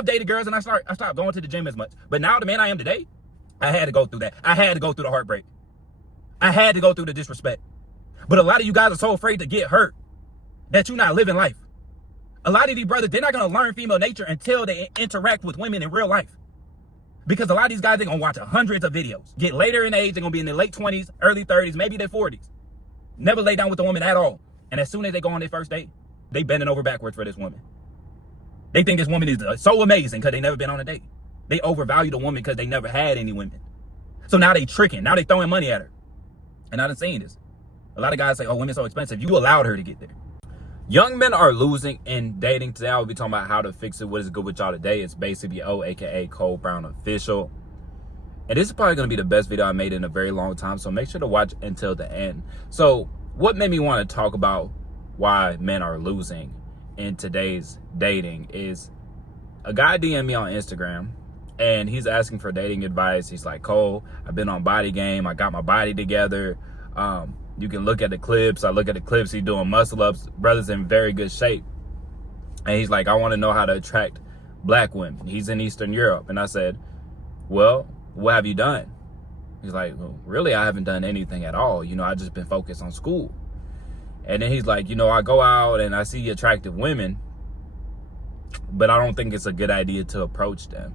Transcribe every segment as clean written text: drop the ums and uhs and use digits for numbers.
I've dated girls and I stopped going to the gym as much. But now the man I am today, I had to go through that. I had to go through the heartbreak. I had to go through the disrespect. But a lot of you guys are so afraid to get hurt that you're not living life. A lot of these brothers, they're not going to learn female nature until they interact with women in real life. Because a lot of these guys, they're going to watch hundreds of videos. Get later in age, they're going to be in their late 20s, early 30s, maybe their 40s. Never lay down with a woman at all. And as soon as they go on their first date, they bending over backwards for this woman. They think this woman is so amazing because they never been on a date. They overvalue the woman because they never had any women. So now they tricking. Now they throwing money at her. And I done seen this. A lot of guys say, oh, women's so expensive. You allowed her to get there. Young men are losing in dating. Today, I'll be talking about how to fix it. What is good with y'all today? It's basically aka Cole Brown Official. And this is probably going to be the best video I made in a very long time. So make sure to watch until the end. So what made me want to talk about why men are losing in today's dating is a guy DM'd me on Instagram. And he's asking for dating advice. He's like, Cole, I've been on Body Game. I got my body together. You can look at the clips. I look at the clips. He's doing muscle ups. Brother's in very good shape. And he's like, I want to know how to attract black women. He's in Eastern Europe. And I said, well, what have you done? He's like, well, really, I haven't done anything at all. You know, I just been focused on school. And then he's like, you know, I go out and I see attractive women, but I don't think it's a good idea to approach them.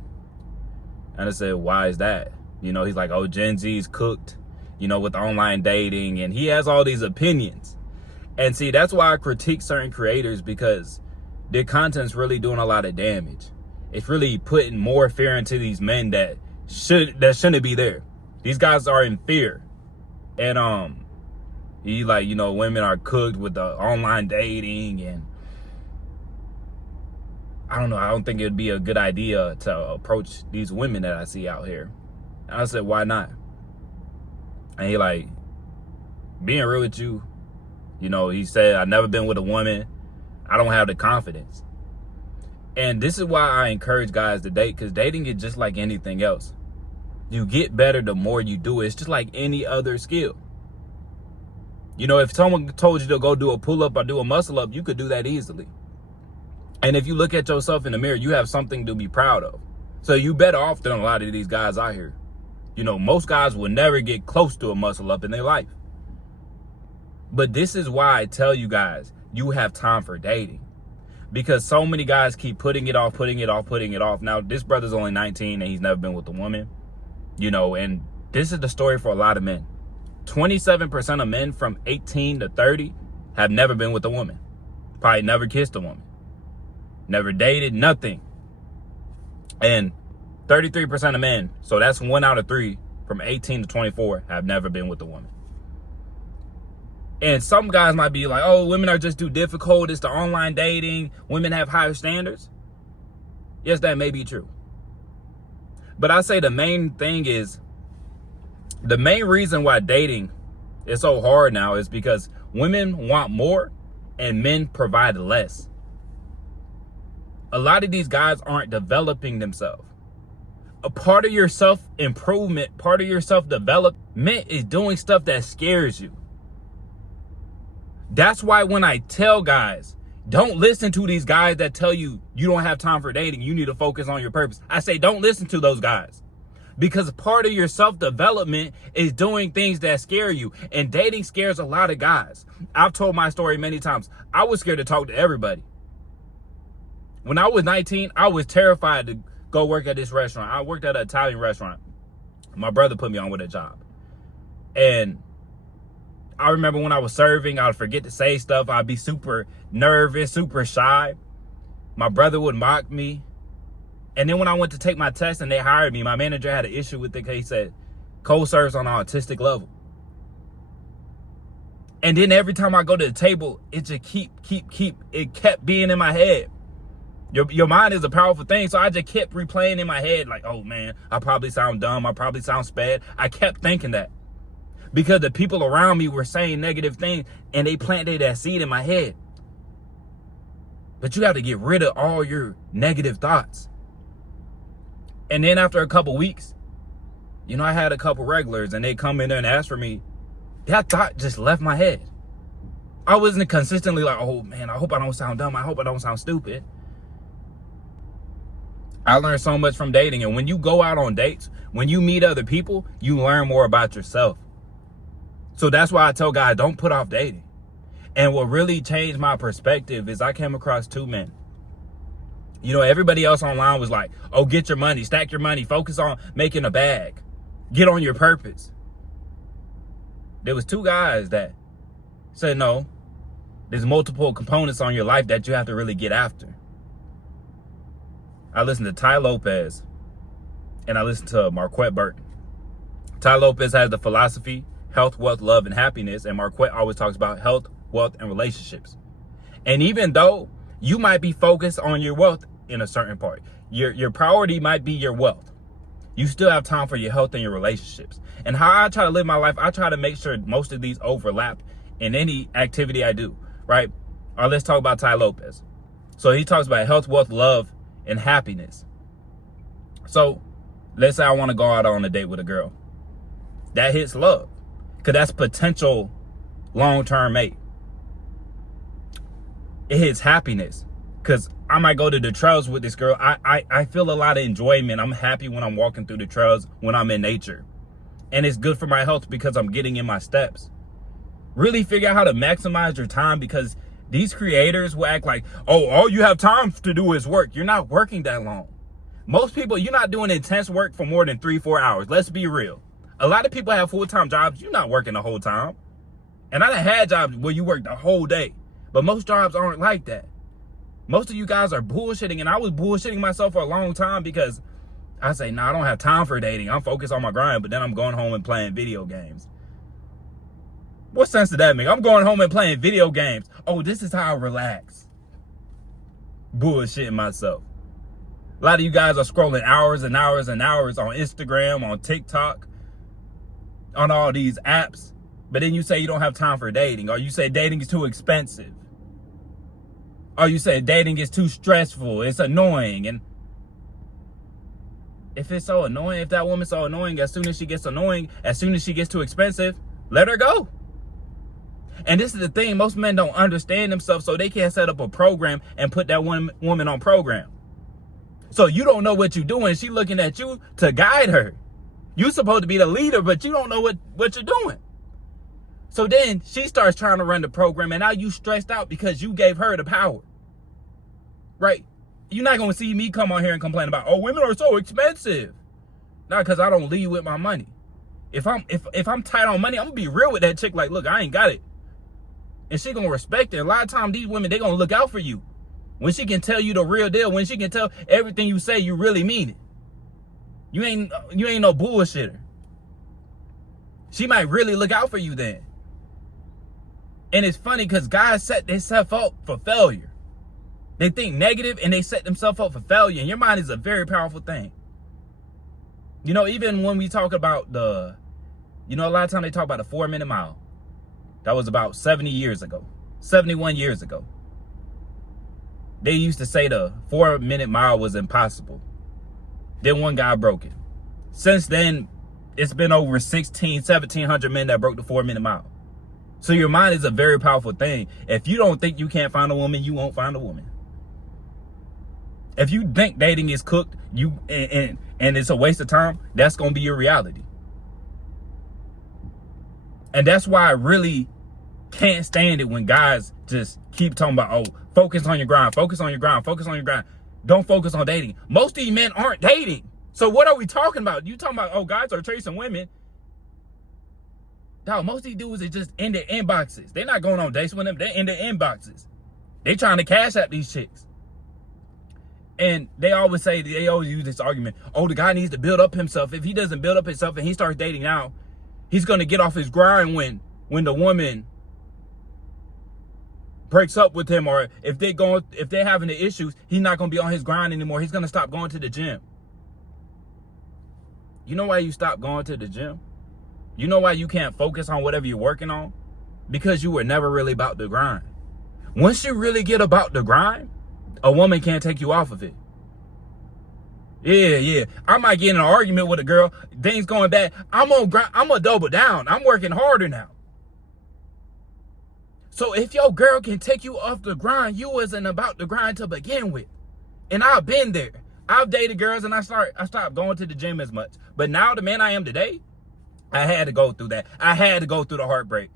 And I said, why is that? You know, he's like, oh, Gen Z's cooked, you know, with online dating. And he has all these opinions. And see, that's why I critique certain creators, because their content's really doing a lot of damage. It's really putting more fear into these men that shouldn't be there. These guys are in fear. And he like, you know, women are cooked with the online dating, and I don't know. I don't think it'd be a good idea to approach these women that I see out here. And I said, why not? And he like, being real with you, you know, he said, I've never been with a woman. I don't have the confidence. And this is why I encourage guys to date, because dating is just like anything else. You get better the more you do it. It's just like any other skill. You know, if someone told you to go do a pull-up or do a muscle-up, you could do that easily. And if you look at yourself in the mirror, you have something to be proud of. So you better off than a lot of these guys out here. You know, most guys will never get close to a muscle up in their life. But this is why I tell you guys, you have time for dating. Because so many guys keep putting it off. Now, this brother's only 19 and he's never been with a woman. You know, and this is the story for a lot of men. 27% of men from 18 to 30 have never been with a woman. Probably never kissed a woman. Never dated, nothing. And 33% of men, so that's 1 out of 3 from 18 to 24 have never been with a woman. And some guys might be like, oh, women are just too difficult. It's the online dating. Women have higher standards. Yes, that may be true. But I say the main thing is, the main reason why dating is so hard now is because women want more and men provide less. A lot of these guys aren't developing themselves. A part of your self-improvement, part of your self-development is doing stuff that scares you. That's why when I tell guys, don't listen to these guys that tell you you don't have time for dating, you need to focus on your purpose. I say, don't listen to those guys. Because part of your self-development is doing things that scare you. And dating scares a lot of guys. I've told my story many times. I was scared to talk to everybody. When I was 19, I was terrified to go work at this restaurant. I worked at an Italian restaurant. My brother put me on with a job. And I remember when I was serving, I would forget to say stuff. I'd be super nervous, super shy. My brother would mock me. And then when I went to take my test and they hired me, my manager had an issue with it. He said, Cole serves on an autistic level. And then every time I go to the table, it just it kept being in my head. Your mind is a powerful thing. So I just kept replaying in my head like, oh man, I probably sound dumb. I probably sound bad. I kept thinking that because the people around me were saying negative things and they planted that seed in my head. But you have to get rid of all your negative thoughts. And then after a couple weeks, you know, I had a couple regulars and they come in there and ask for me. That thought just left my head. I wasn't consistently like, oh man, I hope I don't sound dumb. I hope I don't sound stupid. I learned so much from dating. And when you go out on dates, when you meet other people, you learn more about yourself. So that's why I tell guys, don't put off dating. And what really changed my perspective is I came across two men. You know, everybody else online was like, oh, get your money, stack your money, focus on making a bag, get on your purpose. There was two guys that said, no, there's multiple components on your life that you have to really get after. I listened to Ty Lopez and I listened to Marquette Burton. Ty Lopez has the philosophy, health, wealth, love, and happiness. And Marquette always talks about health, wealth, and relationships. And even though you might be focused on your wealth in a certain part, your priority might be your wealth, you still have time for your health and your relationships. And how I try to live my life, I try to make sure most of these overlap in any activity I do, right? Or let's talk about Ty Lopez. So he talks about health, wealth, love, and happiness. So let's say I want to go out on a date with a girl. That hits love, because that's potential long-term mate. It hits happiness, because I might go to the trails with this girl. I feel a lot of enjoyment. I'm happy when I'm walking through the trails, when I'm in nature. And it's good for my health because I'm getting in my steps. Really figure out how to maximize your time, because these creators will act like, oh, all you have time to do is work. You're not working that long. Most people, you're not doing intense work for more than 3-4 hours. Let's be real. A lot of people have full-time jobs. You're not working the whole time. And I done had jobs where you work the whole day. But most jobs aren't like that. Most of you guys are bullshitting. And I was bullshitting myself for a long time, because I say, nah, I don't have time for dating. I'm focused on my grind. But then I'm going home and playing video games. What sense did that make? I'm going home and playing video games. Oh, this is how I relax. Bullshitting myself. A lot of you guys are scrolling hours and hours and hours on Instagram, on TikTok, on all these apps. But then you say you don't have time for dating. Or you say dating is too expensive. Or you say dating is too stressful. It's annoying. And if it's so annoying, if that woman's so annoying, as soon as she gets annoying, as soon as she gets too expensive, let her go. And this is the thing, most men don't understand themselves, so they can't set up a program and put that one woman on program. So you don't know what you're doing. She looking at you to guide her. You're supposed to be the leader, but you don't know what you're doing. So then she starts trying to run the program, and now you stressed out because you gave her the power. Right? You're not going to see me come on here and complain about, oh, women are so expensive. Not because I don't lead with my money. If I'm tight on money, I'm going to be real with that chick. Like, look, I ain't got it. And she going to respect it. A lot of times these women, they going to look out for you. When she can tell you the real deal, when she can tell everything you say, you really mean it. You ain't no bullshitter. She might really look out for you then. And it's funny because guys set themselves up for failure. They think negative and they set themselves up for failure. And your mind is a very powerful thing. You know, even when we talk about a lot of times they talk about the 4-minute mile. That was about 70 years ago, 71 years ago. They used to say the 4-minute mile was impossible. Then one guy broke it. Since then, it's been over 1,700 men that broke the 4-minute mile. So your mind is a very powerful thing. If you don't think you can't find a woman, you won't find a woman. If you think dating is cooked, and it's a waste of time, that's going to be your reality. And that's why I really can't stand it when guys just keep talking about, oh, focus on your grind, focus on your grind, focus on your grind. Don't focus on dating. Most of these men aren't dating. So what are we talking about? You talking about, oh, guys are chasing women. Dog, most of these dudes are just in their inboxes. They're not going on dates with them. They're in their inboxes. They trying to cash out these chicks. And they always use this argument, oh, the guy needs to build up himself. If he doesn't build up himself and he starts dating now, he's going to get off his grind when the woman breaks up with him, or if they're having the issues, he's not going to be on his grind anymore. He's going to stop going to the gym. You know why you stop going to the gym? You know why you can't focus on whatever you're working on? Because you were never really about the grind. Once you really get about the grind, a woman can't take you off of it. Yeah. I might get in an argument with a girl. Things going bad. I'm gonna double down. I'm working harder now. So if your girl can take you off the grind, you wasn't about the grind to begin with. And I've been there. I've dated girls and I stopped going to the gym as much. But now the man I am today, I had to go through that. I had to go through the heartbreak.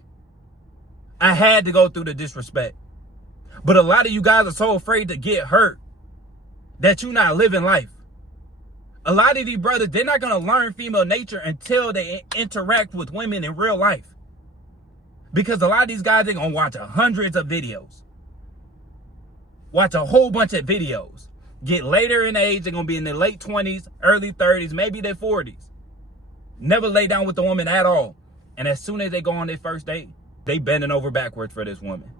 I had to go through the disrespect. But a lot of you guys are so afraid to get hurt that you're not living life. A lot of these brothers, they're not going to learn female nature until they interact with women in real life. Because a lot of these guys, they're going to watch hundreds of videos. Watch a whole bunch of videos. Get later in age, they're going to be in their late 20s, early 30s, maybe their 40s. Never lay down with the woman at all. And as soon as they go on their first date, they bending over backwards for this woman.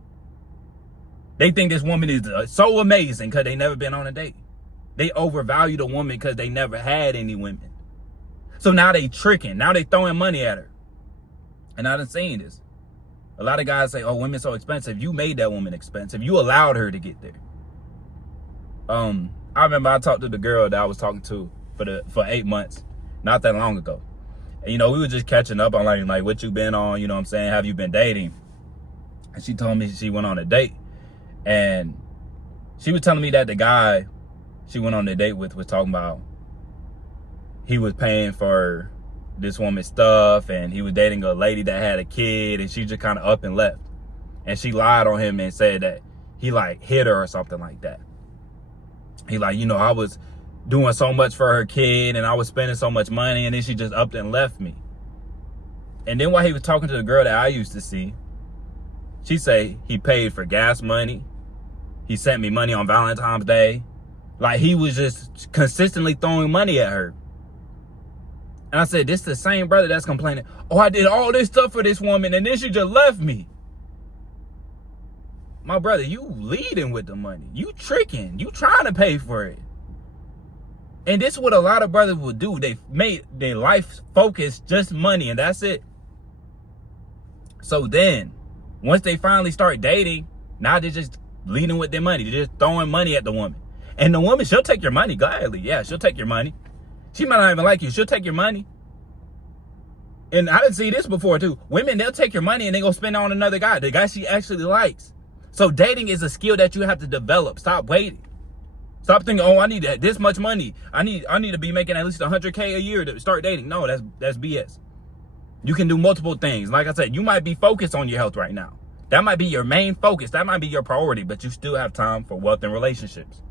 They think this woman is so amazing because they never been on a date. They overvalue the woman because they never had any women. So now they tricking. Now they throwing money at her. And I done seen this. A lot of guys say, oh, women's so expensive. You made that woman expensive. You allowed her to get there. I remember I talked to the girl that I was talking to for 8 months, not that long ago. And, we were just catching up on like what you been on, what I'm saying? Have you been dating? And she told me she went on a date. And she was telling me that the guy she went on a date with was talking about he was paying for this woman's stuff and he was dating a lady that had a kid and she just kind of up and left. And she lied on him and said that he hit her or something like that. He I was doing so much for her kid and I was spending so much money and then she just upped and left me. And then while he was talking to the girl that I used to see, she say he paid for gas money. He sent me money on Valentine's Day. He was just consistently throwing money at her. And I said, this is the same brother that's complaining, oh, I did all this stuff for this woman and then she just left me. My brother, you leading with the money. You tricking. You trying to pay for it. And this is what a lot of brothers will do. They made their life focus just money and that's it. So then, once they finally start dating, now they're just leading with their money. They're just throwing money at the woman. And the woman, she'll take your money gladly. Yeah, she'll take your money. She might not even like you. She'll take your money. And I didn't see this before too. Women, they'll take your money and they go spend it on another guy. The guy she actually likes. So dating is a skill that you have to develop. Stop waiting. Stop thinking, oh, I need this much money. I need to be making at least $100K a year to start dating. No, that's BS. You can do multiple things. Like I said, you might be focused on your health right now. That might be your main focus. That might be your priority, but you still have time for wealth and relationships.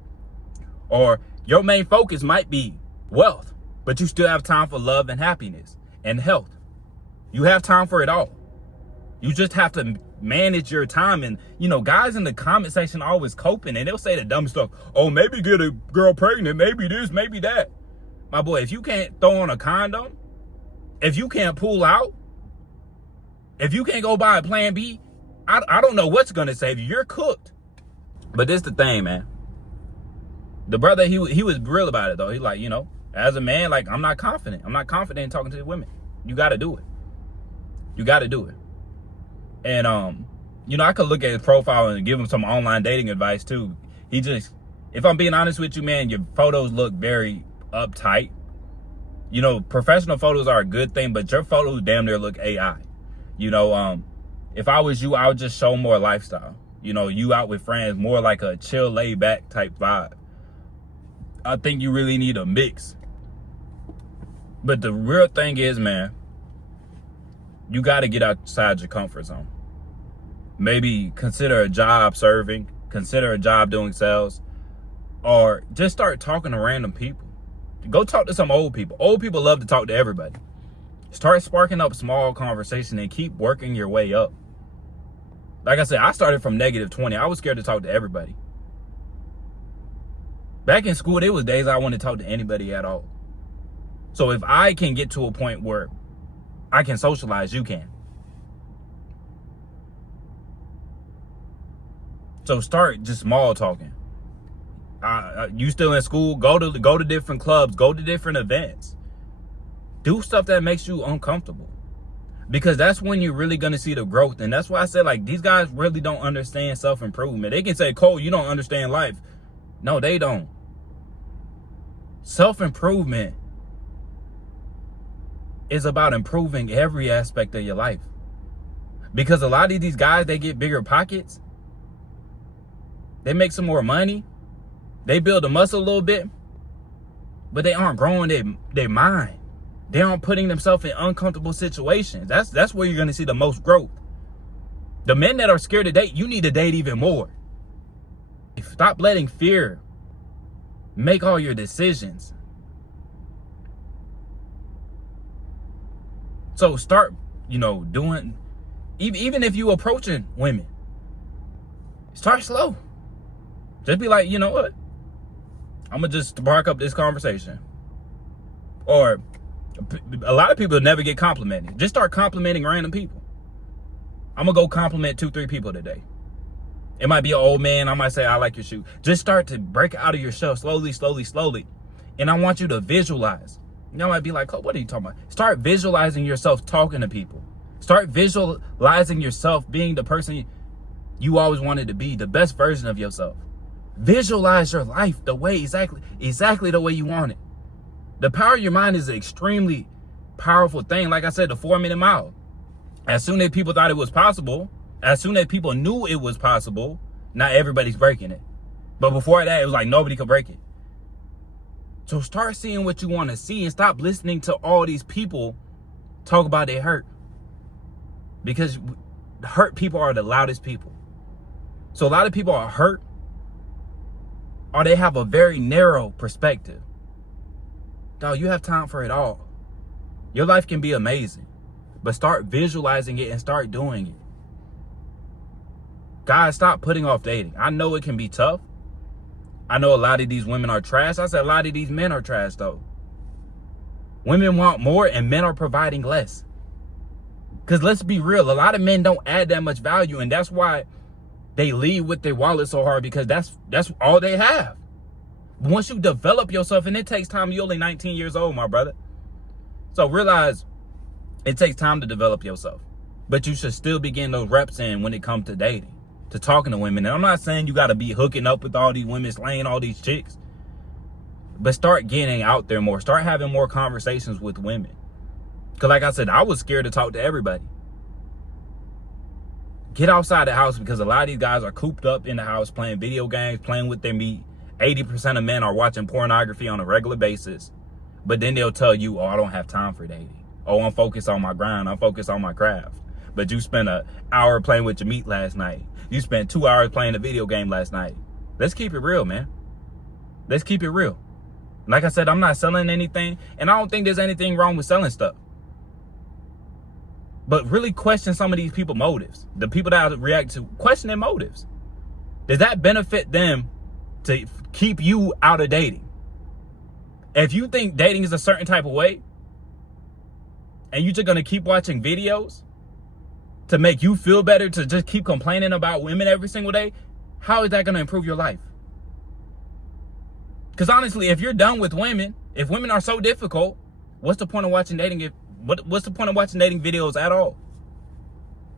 Or your main focus might be wealth, but you still have time for love and happiness and health. You have time for it all. You just have to manage your time. And, guys in the comment section are always coping and they'll say the dumb stuff. Oh, maybe get a girl pregnant. Maybe this, maybe that. My boy, if you can't throw on a condom, if you can't pull out, if you can't go buy a plan B, I don't know what's going to save you. You're cooked. But this the thing, man. The brother, he was real about it, though. He as a man, I'm not confident. I'm not confident in talking to women. You got to do it. You got to do it. And, I could look at his profile and give him some online dating advice, too. If I'm being honest with you, man, your photos look very uptight. Professional photos are a good thing, but your photos damn near look AI. If I was you, I would just show more lifestyle. You out with friends, more like a chill, laid back type vibe. I think you really need a mix. But the real thing is, man, you got to get outside your comfort zone. Maybe consider a job serving, consider a job doing sales, or just start talking to random people. Go talk to some old people. Old people love to talk to everybody. Start sparking up small conversation and keep working your way up. Like I said, I started from -20. I was scared to talk to everybody. Back in school, there was days I wouldn't talk to anybody at all. So if I can get to a point where I can socialize, you can. So start just small talking. You still in school? Go to different clubs. Go to different events. Do stuff that makes you uncomfortable, because that's when you're really gonna see the growth. And that's why I said, these guys really don't understand self-improvement. They can say, Cole, you don't understand life. No, they don't. Self-improvement is about improving every aspect of your life. Because a lot of these guys, they get bigger pockets. They make some more money. They build a muscle a little bit. but they aren't growing their mind. They aren't putting themselves in uncomfortable situations. That's where you're going to see the most growth. The men that are scared to date, you need to date even more. Stop letting fear make all your decisions. So start, doing, even if you approaching women, start slow. Just be like, you know what? I'm going to just spark up this conversation. Or a lot of people never get complimented. Just start complimenting random people. I'm going to go compliment 2-3 people today. It might be an old man. I might say, I like your shoe. Just start to break out of your shell slowly, slowly, slowly. And I want you to visualize. Y'all might be like, oh, what are you talking about? Start visualizing yourself talking to people. Start visualizing yourself being the person you always wanted to be, the best version of yourself. Visualize your life the way exactly the way you want it. The power of your mind is an extremely powerful thing. Like I said, the 4-minute mile. As soon as people thought it was possible, as soon as people knew it was possible, not everybody's breaking it. But before that, it was like nobody could break it. So start seeing what you want to see and stop listening to all these people talk about their hurt. Because hurt people are the loudest people. So a lot of people are hurt, or they have a very narrow perspective. Dog, you have time for it all. Your life can be amazing, but start visualizing it and start doing it. Guys, stop putting off dating. I know it can be tough. I know a lot of these women are trash. I said a lot of these men are trash though. Women want more and men are providing less. Because let's be real, a lot of men don't add that much value, and that's why they leave with their wallet so hard, because that's all they have. But once you develop yourself, and it takes time, you're only 19 years old, my brother. So realize it takes time to develop yourself. But you should still be getting those reps in when it comes to dating, to talking to women. And I'm not saying you got to be hooking up with all these women, slaying all these chicks. But start getting out there more. Start having more conversations with women. Because like I said, I was scared to talk to everybody. Get outside the house, because a lot of these guys are cooped up in the house playing video games, playing with their meat. 80% of men are watching pornography on a regular basis. But then they'll tell you, oh, I don't have time for dating. Oh, I'm focused on my grind. I'm focused on my craft. But you spent an hour playing with your meat last night. You spent 2 hours playing a video game last night. Let's keep it real, man. Let's keep it real. Like I said, I'm not selling anything, and I don't think there's anything wrong with selling stuff. But really question some of these people's motives. The people that I react to, question their motives. Does that benefit them to keep you out of dating? If you think dating is a certain type of way, and you're just going to keep watching videos to make you feel better, to just keep complaining about women every single day, how is that going to improve your life? Because honestly, if you're done with women, if women are so difficult, what's the point of watching dating? What's the point of watching dating videos at all?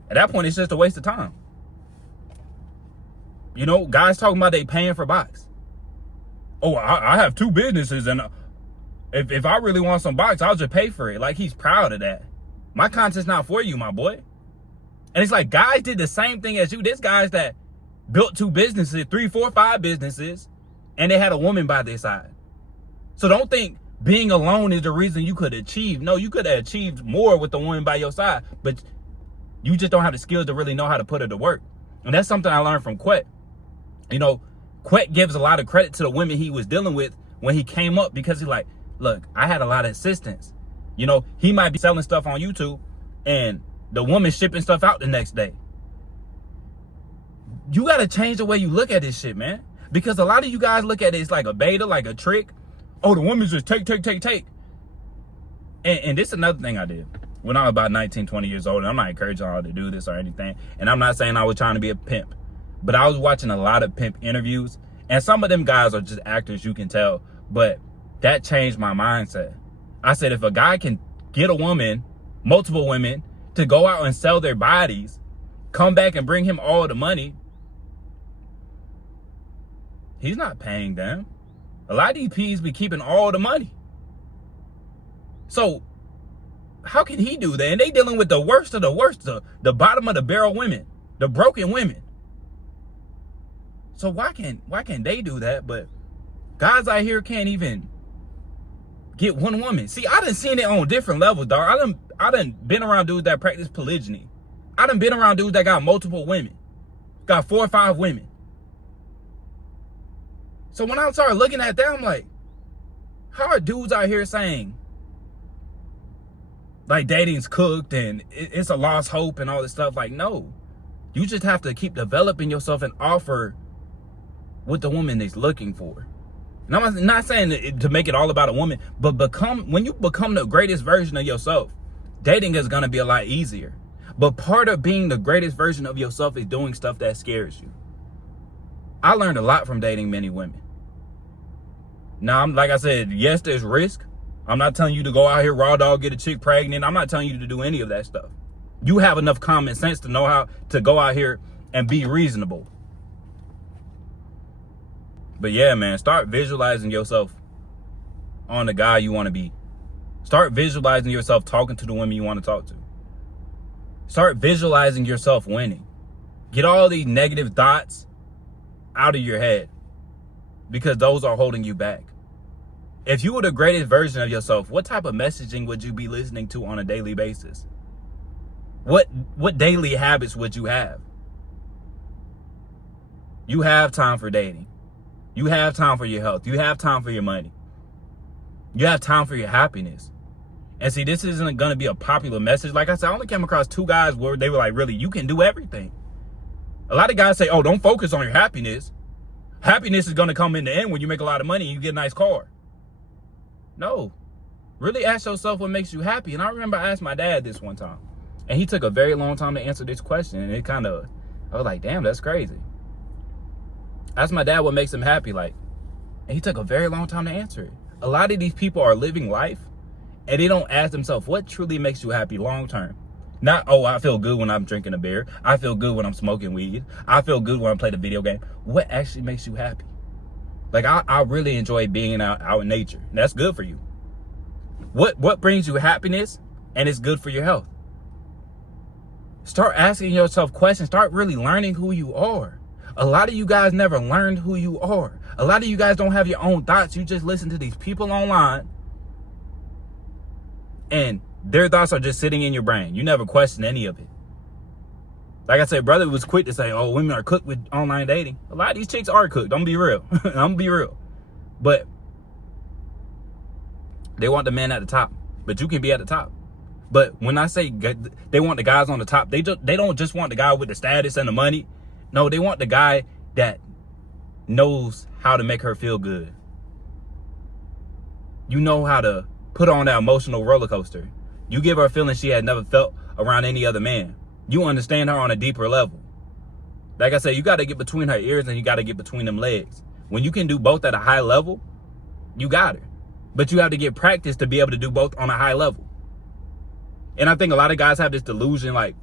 At that point, it's just a waste of time. Guys talking about they paying for box. Oh, I have 2 businesses, and if I really want some box, I'll just pay for it. Like, he's proud of that. My content's not for you, my boy. And it's like guys did the same thing as you. There's guys that built 2 businesses, 3, 4, 5 businesses, and they had a woman by their side. So don't think being alone is the reason you could achieve. No, you could have achieved more with the woman by your side, but you just don't have the skills to really know how to put her to work. And that's something I learned from Quet. Quet gives a lot of credit to the women he was dealing with when he came up, because he's like, look, I had a lot of assistants. He might be selling stuff on YouTube and the woman shipping stuff out the next day. You got to change the way you look at this shit, man. Because a lot of you guys look at it as like a beta, like a trick. Oh, the woman's just take. And this is another thing I did when I was about 19, 20 years old. And I'm not encouraging y'all to do this or anything. And I'm not saying I was trying to be a pimp. But I was watching a lot of pimp interviews. And some of them guys are just actors, you can tell. But that changed my mindset. I said, if a guy can get a woman, multiple women, to go out and sell their bodies, come back and bring him all the money, he's not paying them. A lot of these P's be keeping all the money. So how can he do that? And they dealing with the worst of the worst, the bottom of the barrel women, the broken women. So why can they do that? But guys out here can't even get one woman. See, I done seen it on different levels, dog. I done been around dudes that practice polygyny. I done been around dudes that got multiple women. Got 4 or 5 women. So when I started looking at that, I'm like, how are dudes out here saying, like, dating's cooked and it's a lost hope and all this stuff? Like, no. You just have to keep developing yourself and offer what the woman is looking for. And I'm not saying to make it all about a woman, but when you become the greatest version of yourself, dating is going to be a lot easier. But part of being the greatest version of yourself is doing stuff that scares you. I learned a lot from dating many women. Now, like I said, yes, there's risk. I'm not telling you to go out here raw dog, get a chick pregnant. I'm not telling you to do any of that stuff. You have enough common sense to know how to go out here and be reasonable. But yeah, man, start visualizing yourself on the guy you want to be. Start visualizing yourself talking to the women you want to talk to. Start visualizing yourself winning. Get all these negative thoughts out of your head, because those are holding you back. If you were the greatest version of yourself, what type of messaging would you be listening to on a daily basis? What daily habits would you have? You have time for dating. You have time for your health. You have time for your money. You have time for your happiness. And see, this isn't going to be a popular message. Like I said, I only came across 2 guys where they were like, really, you can do everything. A lot of guys say, oh, don't focus on your happiness. Happiness is going to come in the end when you make a lot of money and you get a nice car. No. Really ask yourself what makes you happy. And I remember I asked my dad this one time, and he took a very long time to answer this question. And I was like, damn, that's crazy. I asked my dad what makes him happy, and he took a very long time to answer it. A lot of these people are living life, and they don't ask themselves what truly makes you happy long term. Not, oh, I feel good when I'm drinking a beer. I feel good when I'm smoking weed. I feel good when I play the video game. What actually makes you happy? Like, I really enjoy being out in nature. That's good for you. What brings you happiness and it's good for your health? Start asking yourself questions. Start really learning who you are. A lot of you guys never learned who you are. A lot of you guys don't have your own thoughts. You just listen to these people online, and their thoughts are just sitting in your brain. You never question any of it. Like I said, brother was quick to say, oh, women are cooked with online dating. A lot of these chicks are cooked. I'm gonna be real. I'm gonna be real. But they want the man at the top. But you can be at the top. But when I say they want the guys on the top, they don't just want the guy with the status and the money. No, they want the guy that knows how to make her feel good. You know how to put on that emotional roller coaster. You give her a feeling she had never felt around any other man. You understand her on a deeper level. Like I said, you got to get between her ears and you got to get between them legs. When you can do both at a high level, you got her. But you have to get practice to be able to do both on a high level. And I think a lot of guys have this delusion, like,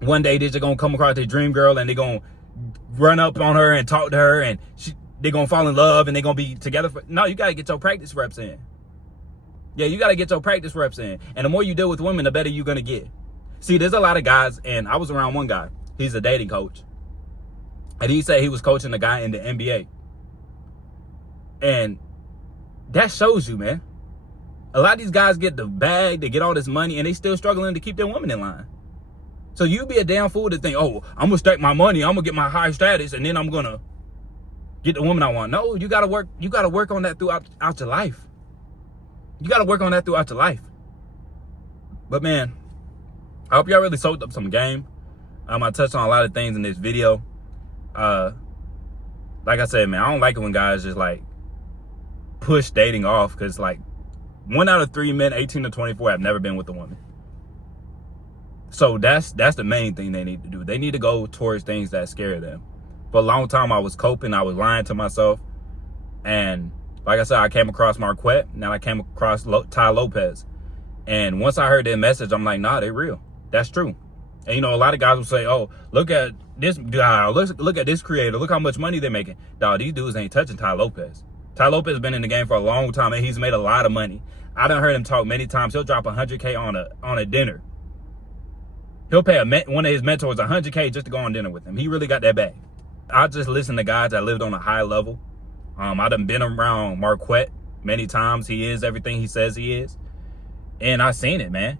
one day they're just going to come across their dream girl and they're going to run up on her and talk to her and they're going to fall in love and they're going to be together. No, you got to get your practice reps in. Yeah, you got to get your practice reps in. And the more you deal with women, the better you're going to get. See, there's a lot of guys, and I was around one guy. He's a dating coach. And he said he was coaching a guy in the NBA. And that shows you, man. A lot of these guys get the bag, they get all this money, and they still struggling to keep their women in line. So you be a damn fool to think, oh, I'm going to stack my money, I'm going to get my high status, and then I'm going to get the woman I want. No, you got to work on that throughout your life. You got to work on that throughout your life. But, man, I hope y'all really soaked up some game. I touched on a lot of things in this video. Like I said, man, I don't like it when guys just, like, push dating off, because, like, 1 out of 3 men 18 to 24 have never been with a woman. So that's the main thing they need to do. They need to go towards things that scare them. For a long time, I was coping. I was lying to myself. And like I said, I came across Marquette. Now I came across Ty Lopez. And once I heard their message, I'm like, nah, they real. That's true. And, you know, a lot of guys will say, oh, look at this guy. Look at this creator. Look how much money they're making. Dog, these dudes ain't touching Ty Lopez. Ty Lopez has been in the game for a long time, and he's made a lot of money. I done heard him talk many times. He'll drop $100K on a dinner. He'll pay one of his mentors $100K just to go on dinner with him. He really got that bag. I just listen to guys that lived on a high level. I done been around Marquette. Many times he is everything he says he is. And I've seen it, man.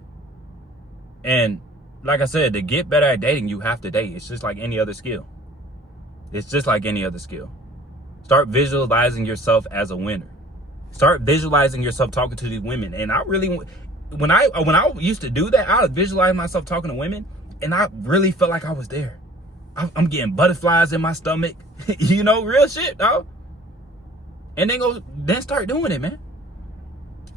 And like I said, to get better at dating, you have to date. It's just like any other skill. It's just like any other skill. Start visualizing yourself as a winner. Start visualizing yourself talking to these women. And I really, when I used to do that, I would visualize myself talking to women, and I really felt like I was there. I'm getting butterflies in my stomach, you know, real shit, dog. And then start doing it, man.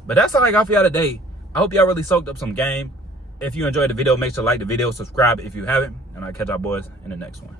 But that's all I got for y'all today. I hope y'all really soaked up some game. If you enjoyed the video, make sure to like the video, subscribe if you haven't, and I'll catch y'all boys in the next one.